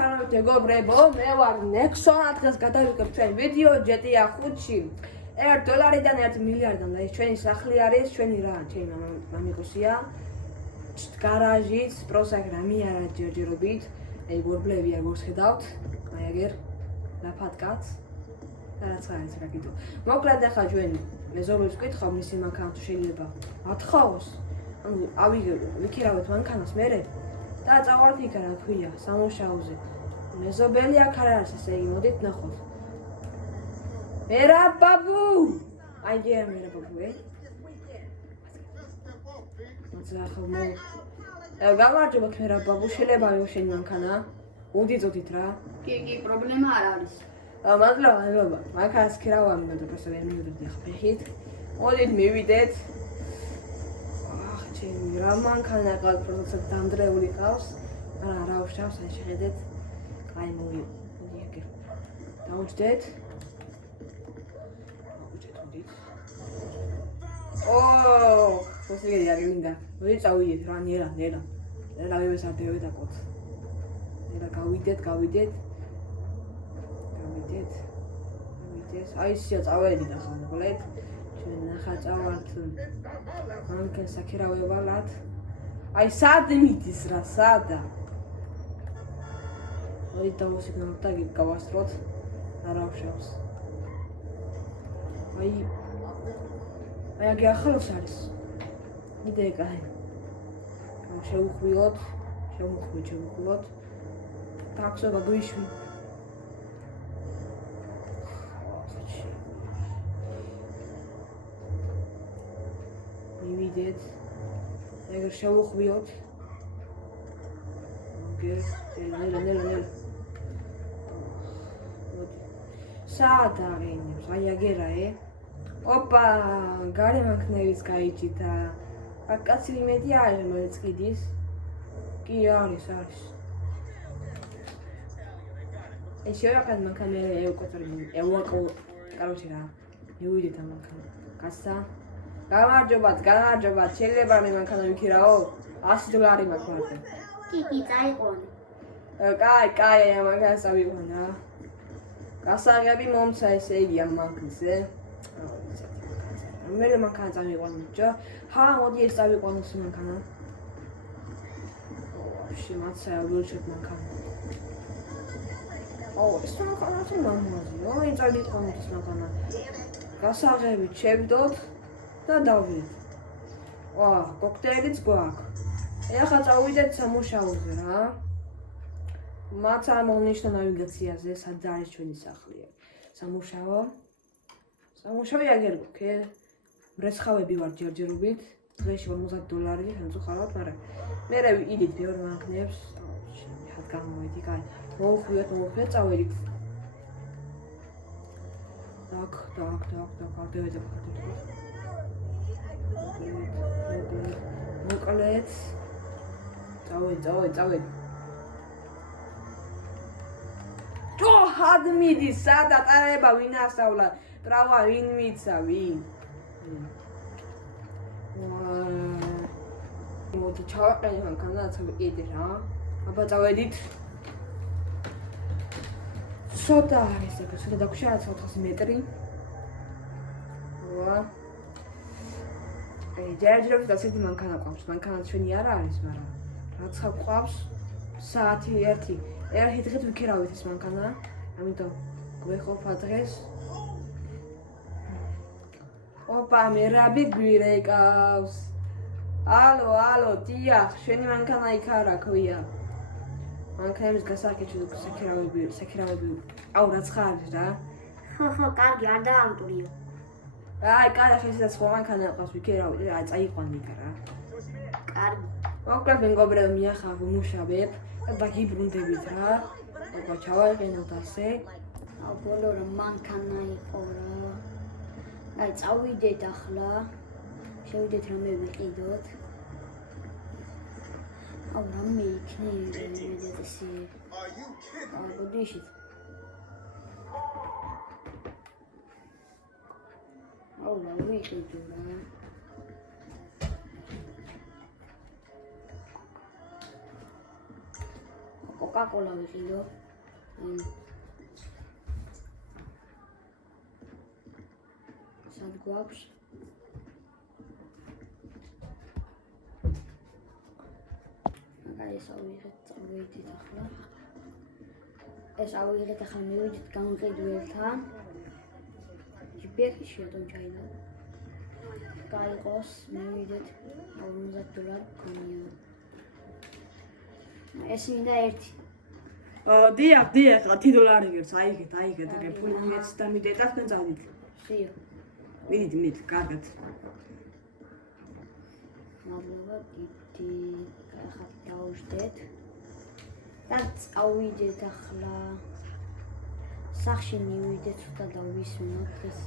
მოგესალმებით მეგობრებო, მე ვარ Nexon, დღეს გადავიკეთებ ჩვენ ვიდეო GTA 5-ში $1-დან 1 მილიარდამდე. ეს ჩვენი სახლი არის, ჩვენი რა, ჩემი მამიკოსია. გარაჟიც, პროსაკ რამე არა ჯერჯერობით. აი გორბლები არ გორხედავთ. აი აგერ ლაფატკაც. რაც არის რა კიდო. მოკლედ ახლა ჩვენ მეზობლებს ვკითხავ მისი მანქანა თუ შეიძლება ათხოვოს. ანუ ვიქირავეთ მანქანას მერე. და წავართ იქ რა ქვია, სამუშაოზე. მეზობელი აქ არ არის, ესე იგი, მოდით ნახოთ. მერაბ ბაბუ! აი გერ მერაბ ბაბუ, მოძახმო. გამარჯობათ მერაბ ბაბუ, შეიძლება შენი მანქანა? უდიძოდით რა. კი, პრობლემა არ არის. მადლობა, მადლობა. მანქანას ქირავამ მე პროსტა ვერ მივიდეთ ახლა ფეხით. მოდით მივიდეთ. რა მანქანა ყავს პროცესად დამდრეული ყავს. არა, რა უშავს, აი შეხედეთ. აი მოვიაგე. დაუჯდეთ. მოდით. მოსიგები არ გინდა. მოდი წავიდეთ რა, ნერა. რა ვიმესარდევე დაკოთ. ნერა გავიდეთ. აი ისია წავედით ახლა მოკლედ. ჩვენ ახლა წავართ მანქანას აქერავებალად. აი სად მიდის რა, სადა? მოდი დავუსიგნოთ და გავასწროთ. არა უშავს. აი აგი ახლოს არის. მიდე კაი. შევხვიოთ. ტაქსო გაგვიშვი. მივიდეთ. ეგრე შევხვიოთ. ნელ. საათ აღინებს, აი აგერა ოპა, გარე მანქნების გაიჭიდა. აქ კაცი იმედი არის, რომელიც ყიდის. კი არის. ეს შევაკან მანქანა კაროჩი რა. მივიდეთ ამ მანქანა. კაცსა გამარჯობათ, შეიძლება მე მანქანა ვიქირაო? $100 მაქვს მარტო. კი, წაიყვანე. კაი, ამ მანქანას ავიყვანა. გასაღები მომცა ესე იგი ამ მანქანას, მე მანქანა წავიყვანე ბიჭო. მოდი ეს წავიყვანო ეს მანქანა. შემაცა ვილჩეთ მანქანა. ეს მანქანა თუ მამაზია, აი წავიყვანო ეს მანქანა. გასაღები შევდოთ. და დავიდეთ. კოქტეილიც გვაქვს. ახლა წავიდეთ სამუშაოზე რა. მათ არ მომნიშნა ნავიგაციაზე, სად არის ჩვენი სახლი. სამუშაო აგერ გქე. მრეცხავები ვარ ჯერჯერობით. დღეში $50 ამწუხარავთ, მაგრამ მე ვიდით ბევრ მანქანებს. ხათ გამოვიდი, კაი. მოვხვიოთ, წავედით. დაკ. გავდევეთ. მოკლედ წავედ ჰადმიდი სადა ტარება ვინ ასავლა ტრავა ვინ მიცა ვინ მოდი ჩავაყენე მანქანას ვიყიდე რა აბა წავედით ცოტა არის ეგ ცოტა დაგუშა 400 მეტრი ჯერჯერობით ასეთი მანქანა ყავს. მანქანა ჩვენი არ არის, მაგრამ რაც ყავს საათი ერთი დღით ვიქირავით ეს მანქანა. ამიტომ გვეყოფა დღეს. ოპა, მერაბი გვირეკავს. ალო, დიახ, შენი მანქანა იქ არა ქვია. მანქანების გასაქირავები. აუ, რაც ხარ რა. ხო, კარგი, არ დაამტვრიო. აი, კაი, ეს სხვა მანქანა ყავს ვიქირავი, აი, წაიყვანე იქ რა. კარგი. მოკლედ მეგობრებო, მიახავ ვიმუშავებ და გიბრუნდებით რა. ოპა, ჩავაიყენოთ ასე. ბოლო რომ მანქანა იყო რა. აი, წავიდეთ ახლა. შევიდეთ რამე ვიყიდოთ. აუ, რამე იქნება ესე. ბოდიშით. აუ, ვიყიდო რა. კოკა-კოლა ვიყიდო. სად გვაქვს? ეს ავიღეთ, წავიდით ახლა. ეს ავიღეთ ახლა მივიდით გამყიდველთან. ჯიბეთი შეადომ ჩაიდა. გაიყოს, მივიდეთ $50 გქონია. ეს მინდა ერთი. დიახ, $10 გერს, აიგეთ, ეგ ფული მიეც და მიდეთ და თქვენ წავიდით. სიო. მიდით, კარგად. მადლობა, დიდი. ახლა დავუშვდეთ. და წავიდეთ ახლა. სახში მივიდეთ, ცოტა დავისმინოთ ეს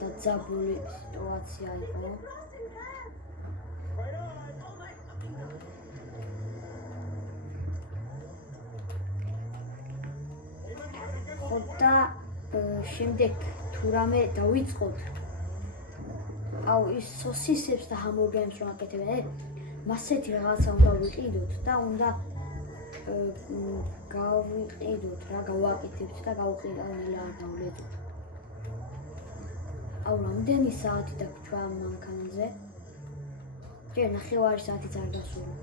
და ძაბული სიტუაცია იყო. და შემდეგ თუ რამე დავიწყოთ ის სოსისებს და ჰამბურგერებს რომ აკეთებენ, მასეთი რაღაცა უნდა ვიყიდოთ და უნდა გავიყიდოთ რა, გავაკეთებთ და გავუყიდავ ნელა არ დავლეთოთ. რამდენი საათი დაგჭვა მანქანაზე? ჯერ 9 საათიც არ გასულა.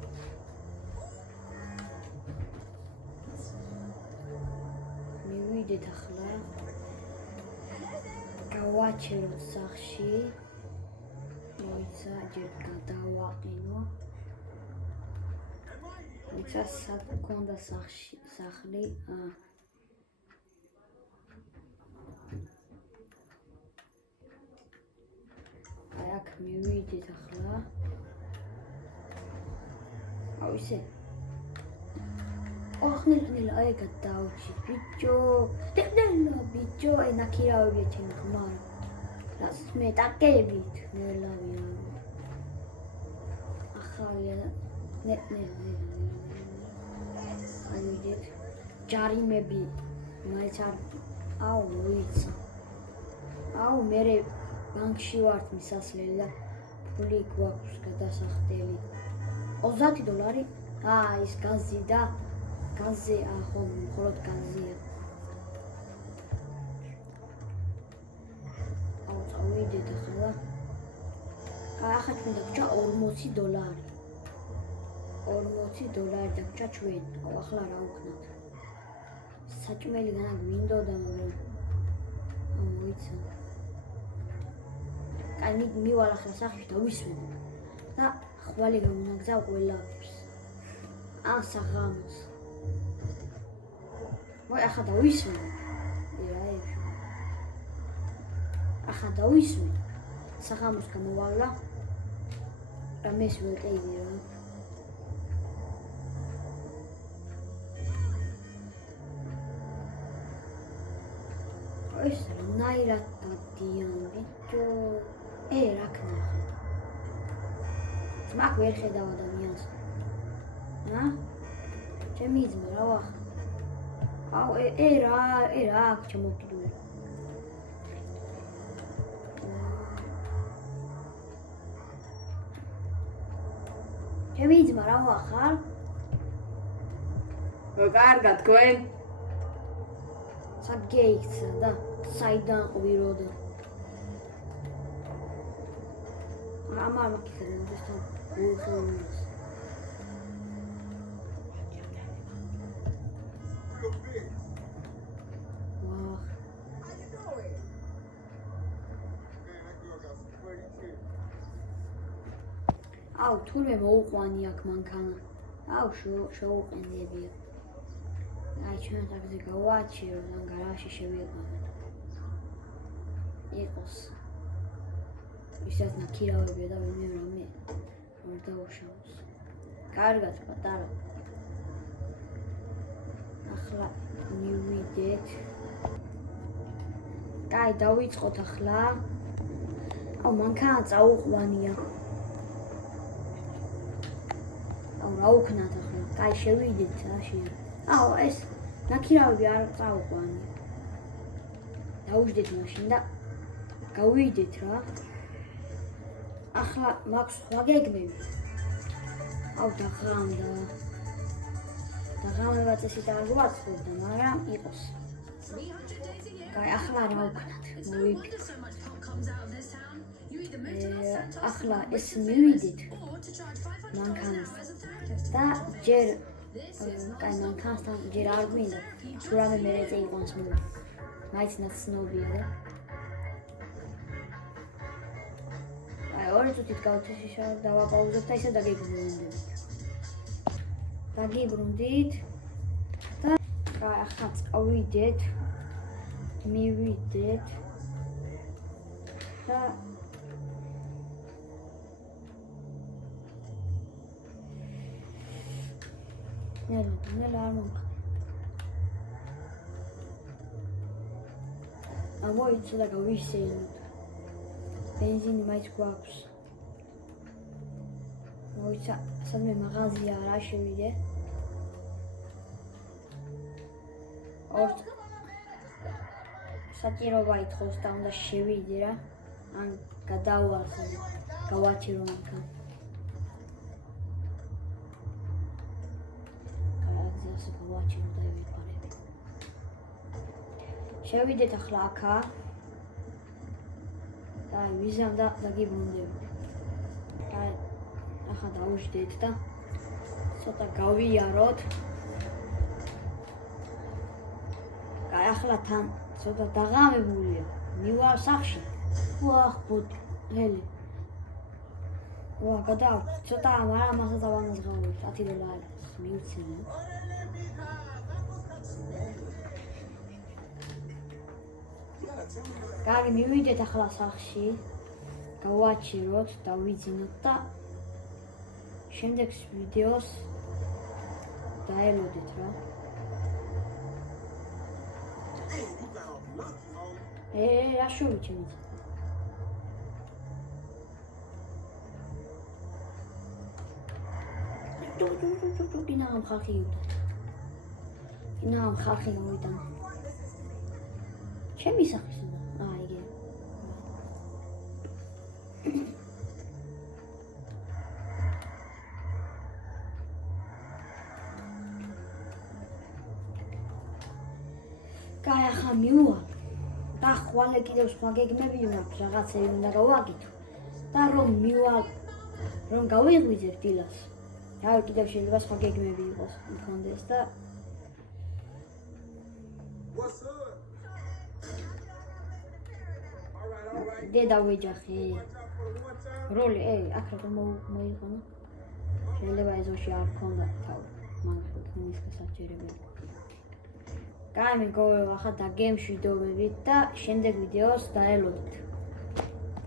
მივიდეთ ახლა. გავაჩეროთ სახში. მოიცა ჯერ გადავაყინო. მოიცა სად გქონდა სახლი. აქ მივიდეთ ახლა. ისე. ხნელა აი გადავჭი ბიჭო. დელა ბიჭო, აი ნაკირავებია ჩემი ხმარა. რას მე ტაკებით ნელავია. ახალია ნე. აიდეთ ჯარიმები მაინც არ მოიცა. მე ბანკში ვართ მისასვლელი და ფული გვაქვს გადასახდელი. $30? ის გაზი და გაზი ახლა მხოლოდ გაზია. წავიდეთ ახლა. ახლა ჩვენ დაგჭა $40. $40 დაგჭა ჩვენ. ახლა რა ვქნათ? საჭმელი განა გვინდოდა, მაგრამ მოიცა. კაი მივალ ახლა სახში და ვისვენ. და ხვალი გამონაგზავ ყველაფერს. საღამოს. ახლა დავისვენ. ახლა დავისვენ. საღამოს გამოვალა. რამეს ვეყიდი რა. ეს ნაირად დადიან ბიჭო. რა ქნა. მაგ ვერ ხედავ ადამიანს. ჩემი ძმა რა ვახ. რა აქ ჩამოვკიდული. ჩემი ძმა რა ვახარ? კარგად, თქვენ? სად გეიქცა და საიდან ყვიროდა? ამარ მაქცევენ და უხეუნს. თურმე მოუყვანი აქ მანქანა. შეუყენებია. ჩვენ თავზე გავაჩერო და გარაჟში შევიყვანოთ. იყოს. ისაც ნაკირავებია და მე რამე არ დაუშავს. კარგად პატარა. ახლა მივიდეთ. კაი, დავიწყოთ ახლა. მანქანა წაუყვანია. რა უქნათ ახლა? კაი, შევიდეთ აშია. ეს ნაკირავები არ წაუყვანია. დავუშვდეთ მაშინ და გავიდეთ რა. ახლა მაქვს სხვა გეგმები. დახრამდა. და ღამევა წესით არ გვაწყობდა, მაგრამ იყოს. კაი, ახლა რა ვქნათ? მოვიფიქროთ. ახლა ეს მივიდით მანქანას და ჯერ კაი მანქანასთან ჯერ არ გვინდა თუ რამე მე ეწე იყონს მე მაინც ნაცნობია და აი ორი წუთით გავთიშა დავაპაუზებ და ისე დაგიბრუნდით და კაი ახლა წავიდეთ მივიდეთ და ნელა არ მომხდა. ამოიცა და გავისეინოთ. ბენზინი მაინც გვაქვს. მოიცა, სადმე მაღაზია რა შევიდე. ორ საჭიროა ითხოვს და უნდა შევიდე რა. ან გადავარსე, გავაჩირო მანქანა. შევიდეთ ახლა აქა და ვიზამ და დაგიბრუნდებით. აი ახლა დავუშვდეთ და ცოტა გავიაროთ. აი ახლა თან ცოტა დაღამებულია. მივალ სახში. ვახ ბუთელი. ვა გადავ ცოტა მაგრამ მასაც ავანაზღაურებ $10 მივცემ. კარგი, მივიდეთ ახლა სახში, გავაჩეროთ და ვიძინოთ და შემდეგ ვიდეოს დაელოდეთ რა. რა შევიჩენთ? ინამ ხალხი იუდა. ინამ ხალხი მოვიდა. ჩემი სახის აიგე. კაი, ახლა მიუვალ. და ხვალე კიდევ სხვა გეგმები მაქვს, რაღაცები უნდა გავაკეთო. და რომ მივალ, რომ გავიღვიძებ დილას. რავი, კიდევ შეიძლება სხვა გეგმები იყოს, მქონდეს და დედა ვეჯახი. როლი, აქ რა მოიყონა. შეიძლება ეზოში არ ქონდა თავი, მაგრამ ქონის გასაჭირებელი. კაი, მეგობრებო, ახლა დაგემშვიდობებით და შემდეგ ვიდეოს დაელოდეთ.